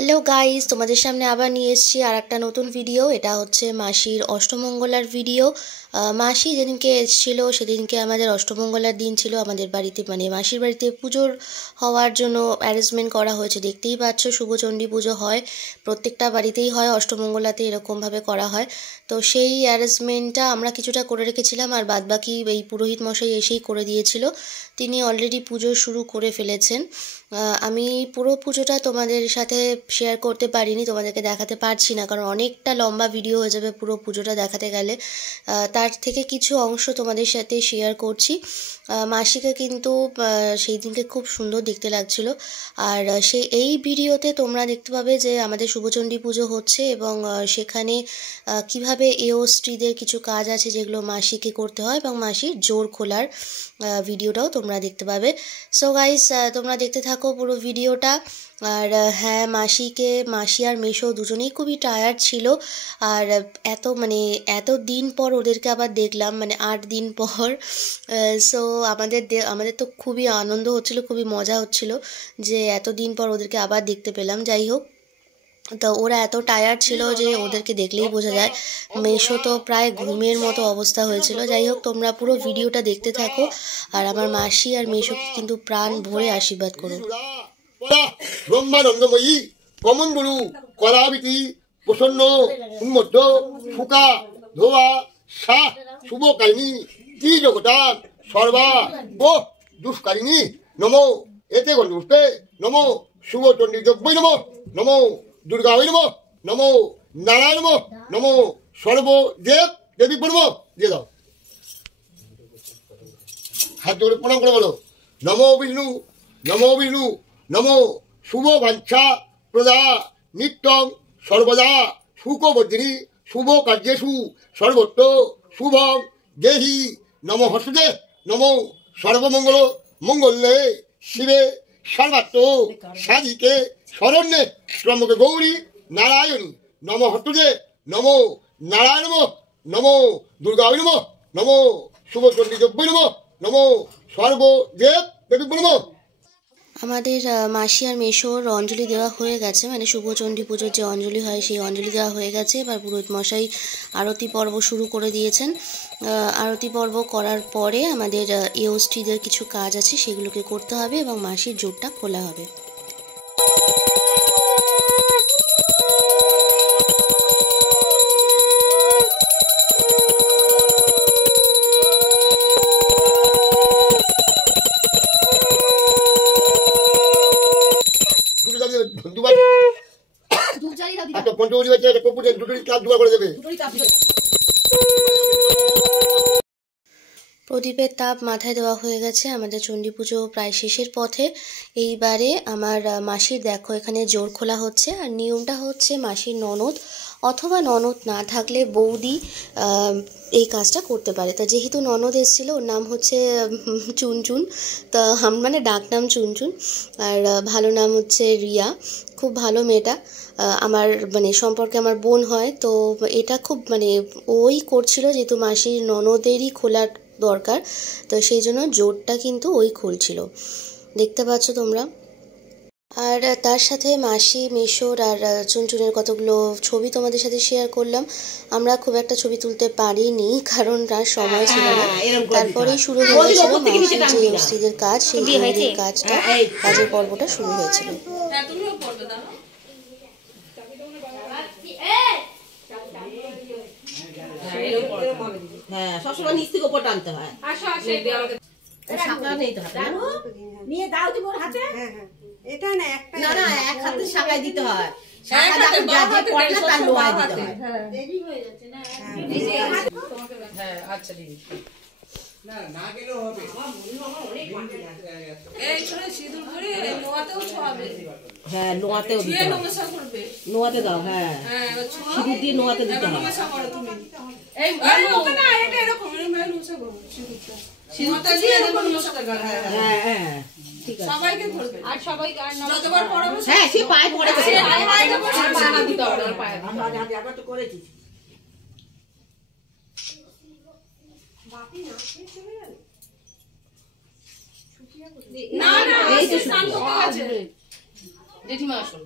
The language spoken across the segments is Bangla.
হ্যালো গাইস, তোমাদের সামনে আবার নিয়ে এসেছি আর একটা নতুন ভিডিও। এটা হচ্ছে মাসির অষ্টমঙ্গলার ভিডিও। মাসি যেদিনকে এসেছিলো সেদিনকে আমাদের অষ্টমঙ্গলার দিন ছিল। আমাদের বাড়িতে মানে মাসির বাড়িতে পুজোর হওয়ার জন্য অ্যারেঞ্জমেন্ট করা হয়েছে। দেখতেই পাচ্ছ শুভচণ্ডী পুজো হয়, প্রত্যেকটা বাড়িতেই হয়, অষ্টমঙ্গলাতে এরকমভাবে করা হয়। তো সেই অ্যারেঞ্জমেন্টটা আমরা কিছুটা করে রেখেছিলাম, আর বাদবাকি এই পুরোহিত মশাই এসেই করে দিয়েছিল। তিনি অলরেডি পুজো শুরু করে ফেলেছেন। আমি পুরো পুজোটা তোমাদের সাথে শেয়ার করতে পারিনি, তোমাদেরকে দেখাতে পারছি না, কারণ অনেকটা লম্বা ভিডিও হয়ে যাবে পুরো পুজোটা দেখাতে গেলে। তার থেকে কিছু অংশ তোমাদের সাথে শেয়ার করছি। মাসিকে কিন্তু সেই দিনকে খুব সুন্দর দেখতে লাগছিল। আর এই ভিডিওতে তোমরা দেখতে পাবে যে আমাদের শুভচণ্ডী পুজো হচ্ছে এবং সেখানে কিভাবে এও স্ত্রীদের কিছু কাজ আছে যেগুলো মাসিকে করতে হয়, এবং মাসির জোর খোলার ভিডিওটাও তোমরা দেখতে পাবে। সো গাইস, তোমরা দেখতে থাকো পুরো ভিডিওটা। আর হ্যাঁ, মাসি আর মেশো দুজনেই খুবই টায়ার্ড ছিল। আর এত দিন পর ওদেরকে আবার দেখলাম, 8 দিন পর। সো আমাদের তো খুবই আনন্দ হচ্ছিল, খুবই মজা হচ্ছিল যে এত দিন পর ওদেরকে আবার দেখতে পেলাম। যাই হোক, তো ওরা এত টায়ার্ড ছিল যে ওদেরকে দেখলেই বোঝা যায়। মেশো তো প্রায় ঘুমের মতো অবস্থা হয়েছিল। যাই হোক, তোমরা পুরো ভিডিওটা দেখতে থাকো আর আমার মাসি আর মেশোকে কিন্তু প্রাণ ভরে আশীর্বাদ করো। ব্রহ্মানন্দময়ী কমন গুরু কলাবিতি প্রসন্ন উন্মত্ত সুকা ধোয়া সা শুভকারিণী ত্রিজগতার সর্বা ও দুষ্কারিণী নমো এতে গণ্ডুষ্পে নমো শুভচণ্ডী যজ্ঞৈ নমো নমো দুর্গায় নমো নমো নারায়ণ নমো নমো সর্বদেব দেবী নমো। দিয়ে দাও, হাত ধরে প্রণাম করে বলো নমো বিষ্ণু নমো বিষ্ণু নমো শুভ বাঞ্ছা প্রদা নিত্যম সর্বদা সুখবর্ধিনী শুভ কার্যেষু সর্বত্র শুভম দেহি নমো হস্তে নমো সর্বমঙ্গল মঙ্গলে শিবে সর্বাত্ম সাধিকে শরণ্যে ত্রম্বকে গৌরী নারায়ণী নমো হস্তে নমো নারায়ণ নমো নমো দুর্গায় নমো নমো শুভচণ্ডী যজ্ঞৈ নমো নমো সর্বদেব দেবী নমো। আমাদের মাসি আর মেশোর অঞ্জলি দেওয়া হয়ে গেছে, শুভচণ্ডী পুজোর যে অঞ্জলি হয় সেই অঞ্জলি দেওয়া হয়ে গেছে। এবার পুরোহিত মশাই আরতি পর্ব শুরু করে দিয়েছেন। আরতি পর্ব করার পরে আমাদের এও স্ত্রীদের কিছু কাজ আছে, সেগুলোকে করতে হবে এবং মাসির জোরটা খোলা হবে। প্রদীপের তাপ মাথায় দেওয়া হয়ে গেছে। আমাদের চণ্ডী পুজো প্রায় শেষের পথে। এইবারে আমার মাসির দেখো এখানে জোর খোলা হচ্ছে। আর নিয়মটা হচ্ছে মাসির ননদ অথবা ননদ না থাকলে বৌদি এই কাজটা করতে পারে। তা যেহেতু ননদ এসেছিলো, ওর নাম হচ্ছে চুনচুন, তা ডাক নাম চুনচুন, আর ভালো নাম হচ্ছে রিয়া। খুব ভালো মেয়েটা, আমার সম্পর্কে আমার বোন হয়। তো এটা খুব ওই করছিল, যেহেতু মাসির ননদেরই খোলার দরকার, তো সেই জন্য জোরটা কিন্তু ওই খুলছিল, দেখতে পাচ্ছ তোমরা। আর তার সাথে মাসি মেশোর আর চুনচুনের কতগুলো ছবি তোমাদের সাথে শেয়ার করলাম। আমরা খুব একটা ছবি তুলতে পারিনি, কারণ তার সময় ছিল না। তারপরেই শুরু হয়েছিল মাসির যে স্ত্রীদের কাজ, সেই কাজের পর্বটা শুরু হয়েছিল। হ্যাঁ, সবসময় নিচ থেকে উপর টানতে হয়। নিয়ে দাও তুমি ওর হাতে। এটা না একটা না না, এক হাতে শাকায় দিতে হয়। শাকায় যা পড়ে না তার লোহায় দিতে হয়। দেরি হয়ে যাচ্ছে না। হ্যাঁ, আচ্ছা দিদি। না না গেলেও হবে। আমার মনে হয় অনেক বাকি আছে। এই ছোট সিঁদুর করে নোয়াতেও ছোঁয়াবে। হ্যাঁ, নোয়াতেও দিতে হয়। নমস্কার করবে। নোয়াতে দাও, হ্যাঁ। হ্যাঁ, সিঁদুর দিয়ে নোয়াতে দিতে হয়। নমস্কার করো তুমি। এই ওকে না, এটা এরকম নমস্কার করো সিঁদুরটা। সিঁদুরটা দিয়ে এরকম নমস্কার করো। হ্যাঁ হ্যাঁ, ঠিক আছে। সবাইকে ধরবে। আর সবাইকে আর যতবার পড়াবো, হ্যাঁ, সে পায়ে পড়ে গেছে। পায়ে দিতে হবে, পায়ে। আমরা আগে তো করেছি। বাপি না চলে গেল। না না, এই তো শান্ত হয়ে আছে। জেঠিমা আসুন।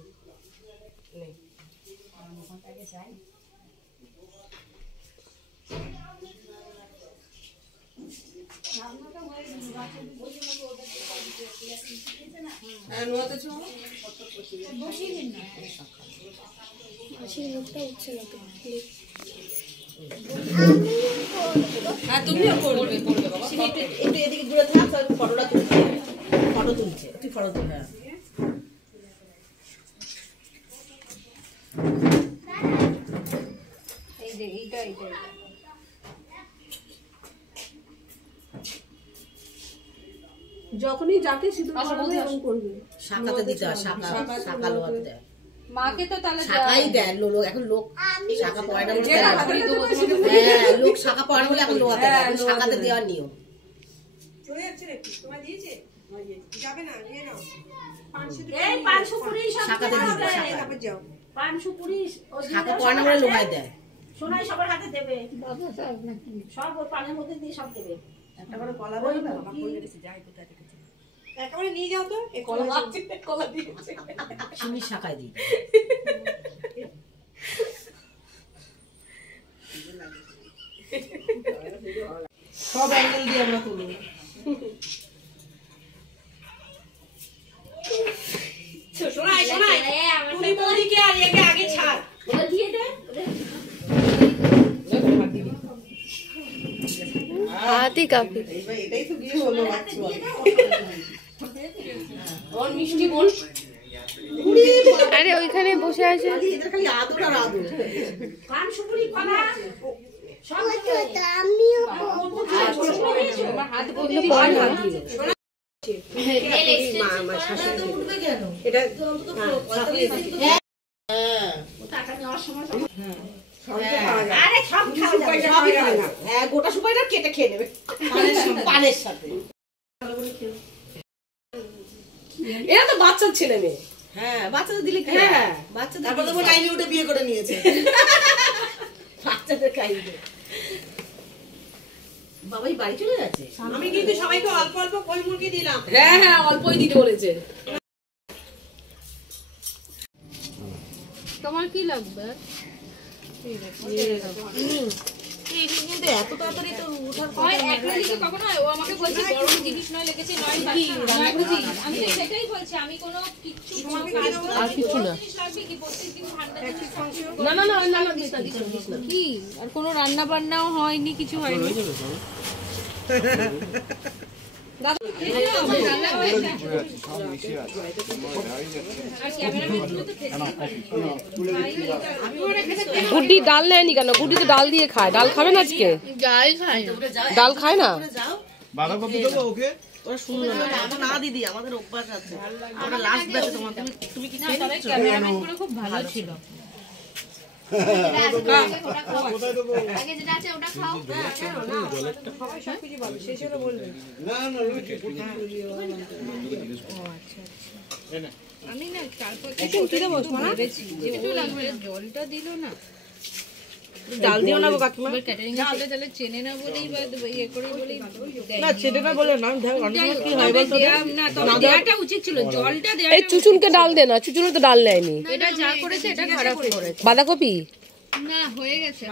তুমিও করবে বাবা, একটু এদিকে দূরে থাক, ফটোটা তুলছে, ফটো তুলছে, তুই ফটো তুল। হ্যাঁ যখনই যাকে সিঁদুর পরাবে এরকম করবে, শাখাতে দিতে হয়, শাখা লোহাতে দেয়, মাকে তো তাহলে শাখাই দেয় লোক, এখন লোক শাখা পড়ে না বলে, হ্যাঁ লোক শাখা পড়ে বলে এখন লোহাতে দেয়, শাখাতে দেওয়ার নিয়ম। চলে যাচ্ছে রে, তোমার দিয়েছে যাবে না, নিয়ে নাও। এই 500 কুড়ি সব শাখাতে দিতে দেবে। শাখা, তারপর যাও। 500 কুড়ি ও শাখা পড়ে না বলে লোহায় দেয়। সোনাই সবার হাতে দেবে, সব ওর পানের মধ্যে দিয়ে সব দেবে। একটা করে কলা দেবে না, বাবা কই রেখেছে, যাই কোথায় রেখেছে। একেবারে নিয়ে যাও তো, এই কলা কলা দিয়েছে। সিমির শাখায় দিই। সব অ্যাঙ্গেল দিয়ে আমরা তুলব। শোনাই শোনাই, তুমি বৌদিকে আর একে আগে ছাড়। ওটা দিয়ে দে। হাতি কাপি এটাই তো বিয়ে হলো বাচ্চা। ওর মিষ্টি বোন আরে ওইখানে বসে আছে এটা খালি আদর আর আদর। 500 কুড়ি কলা সব আমার হাত বদলে পড়ে না। উঠবে কেন? এটা টাকা নেওয়ার সময় আরে সব খাওয়া যাবে না। হ্যাঁ গোটা সুপারিটা কেটে খেয়ে নেবে পানের সাথে। এরা তো বাচ্চার ছেলে মেয়ে। হ্যাঁ বাচ্চাদের দিলে কি? হ্যাঁ বাচ্চাদের তারপর তো কাইনি উঠে বিয়ে করে নিয়েছে। বাচ্চাদের খাইবে। বাবাই বাড়ি চলে যাচ্ছে। আমি কিন্তু সবাইকে অল্প অল্প কই মুরগি দিলাম। হ্যাঁ হ্যাঁ অল্পই দিতে বলেছে। তোমার কি লাগবে? কিন্তু এত তাড়াতাড়ি তো উঠার হয় একটা দিকে কখনো হয় ও আমাকে বলছে গরম জিনিস নয় লেগেছে নয় ভাজি। আমি তো সেটাই বলছি, আমি কোনো কিচ্ছু আর কিছু না লাগবে কি প্রত্যেকদিন ঠান্ডা জিনিস না না না না না দিস না দিস না দিস না। কি আর কোনো রান্না বান্নাও হয়নি, কিছু হয়নি। গুড্ডি ডাল নেয়নি কেন? গুড্ডি তো ডাল দিয়ে খায়। ডাল খাবে না আজকে? ডাল খায় না। বাঁধাকপি দেবো ওকে? ওরা শুনলো না। না দিদি আমাদের অভ্যাস আছে। আমরা লাস্ট ব্যাচে তোমার তুমি কি খেয়ে নিচ্ছ? ক্যামেরাম্যানগুলো খুব ভালো ছিল। কোথায় দেবো? না না রয়েছে। আমি না তারপর একটু লাগবে, জলটা দিল না। ডাল দিও না গো কাকিমা। ক্যাটারিং এর ছেলে তাহলে চেনে না বলেই বা ইয়ে করে বলেই না ছেড়ে না বলে না দেখ অনেক কি হয় বলতো না, তবে দেওয়াটা উচিত ছিল, জলটা দেওয়া। এই চুচুনকে ডাল দে না। চুচুনও তো ডাল নেয়নি। এটা যা করেছে এটা খারাপ করেছে। বাঁধাকপি না হয়ে গেছে।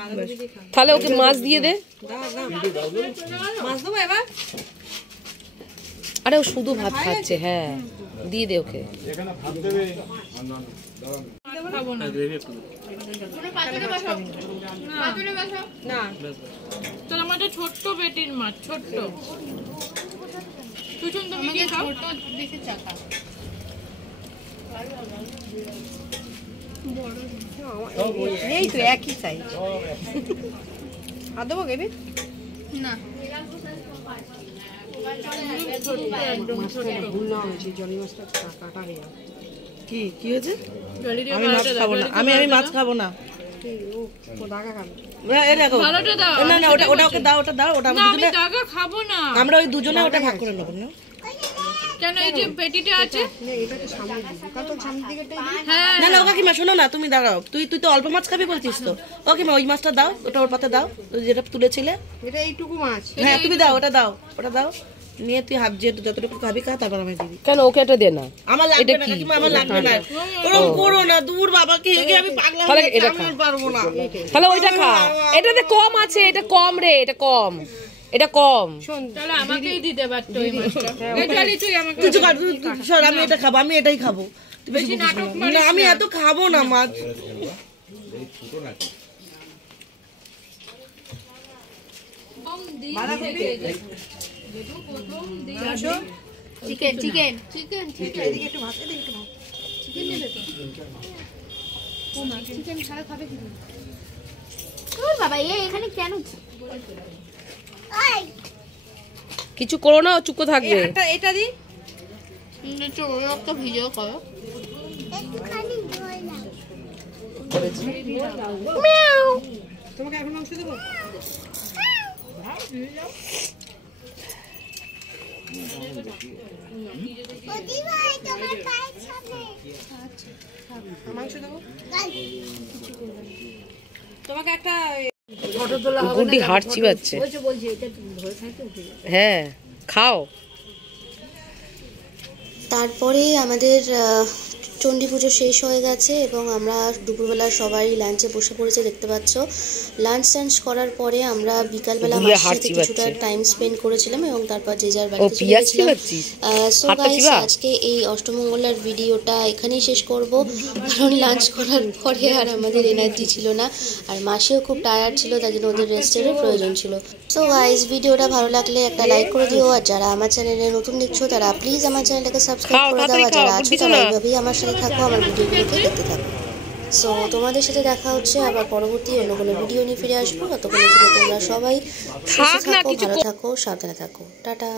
তাহলে ওকে মাছ দিয়ে দে। মাছ দেবো এবার। আরে ও শুধু ভাত খাচ্ছে। হ্যাঁ দিয়ে দে ওকে। এখানে ভাত দেবে। খাবো না। না তোর আমাদের ছোট্ট পেটির মাছ, ছোট্ট। তুই তুমি কি খাও? ছোট দেখে চাকা। এই তো একই সাইজ। আর দেবো কেবি না কি কি হয়েছে? আমি মাছ খাবো না। আমি মাছ খাবো না। এই দেখো। ভালোটা দাও। না না ওটা ওটা ওকে দাও, ওটা দাও, ওটা না আমি টাকা খাবো না। আমরা ওই দুজনে ওটা ভাগ করে নেবো না? কেন এই যে পেটিটা আছে? হ্যাঁ না না ও কাকিমা শোনো না, তুমি দাঁড়াও। তুই তো অল্প মাছ খাবি বলছিস তো। ও কাকিমা ওই মাছটা দাও, ওটা ওর পাতে দাও, ওই যেটা তুলেছিলে। এটা এইটুকু মাছ। হ্যাঁ তুমি দাও, ওটা দাও, ওটা দাও। নিয়ে তুই হাফ যেহেতু যতটুকু খাবি খা, তারপর আমি দিবি। কেন ওকে এটা দে না, আমার লাগবে না কাকিমা, আমার লাগবে না, ওরকম করো না, দূর বাবাকে হেগে আমি পাগলা হয়ে যাচ্ছি, আমি আর পারবো না। তাহলে ওইটা খা, এটাতে কম আছে, এটা কম রে, এটা কম, এটা কম। তাহলে আমাকেই দিতে পারতো এই মাছটা। তাহলে তুই আমাকে কিছু কর, সর, আমি এটা খাবো, আমি এটাই খাবো। তুই বেশি নাটক করিস না, আমি এত খাবো না মাছ। চিকেন চিকেন চিকেন চিকেন এদিকে একটু ভাত, এদিকে একটু ভাত। চিকেন নেবে তো? ও মা চিকেন ছাড়া খাবে কি? ওর বাবা এখানে কেন? কিছু করো না, চুপ করে থাকবে। এটা দি, একটু ওই একটা ভিডিও করো। তোমাকে এখন মাংস দেবো? মাংস দেবো তোমাকে একটা। গুড্ডি হাড় চিবাচ্ছে। হ্যাঁ খাও। তারপরে আমাদের চণ্ডী পুজো শেষ হয়ে গেছে এবং আমরা দুপুরবেলা সবাই লাঞ্চে বসে পড়েছে, দেখতে পাচ্ছ। লাঞ্চ করার পরে আমরা বিকালবেলা মাসির সাথে কিছুটা টাইম স্পেন্ড করেছিলাম এবং তারপর যে যার বাড়িতে চলে গেছিলাম। সো গাইস, আজকে এই অষ্টমঙ্গলার ভিডিওটা এখানেই শেষ করব, কারণ লাঞ্চ করার পরে আর আমাদের এনার্জি ছিল না, আর মাসিও খুব টায়ার্ড ছিল, তাই জন্য ওদের রেস্টেরও প্রয়োজন ছিল। সো গাইস, ভিডিওটা ভালো লাগলে একটা লাইক করে দিও, আর যারা আমার চ্যানেলে নতুন দেখছো তারা প্লিজ আমার চ্যানেলটাকে সাবস্ক্রাইব করে দাও, আর যারা আছো তারা এইভাবেই আমার সাথে থাকো, আমার ভিডিওগুলোকে দেখতে থাকো। সো তোমাদের সাথে দেখা হচ্ছে আবার পরবর্তী অন্য কোনো ভিডিও নিয়ে ফিরে আসবো। ততক্ষণ তোমরা সবাই সুস্থ থাকো, ভালো থাকো, সাবধানে থাকো। টাটা।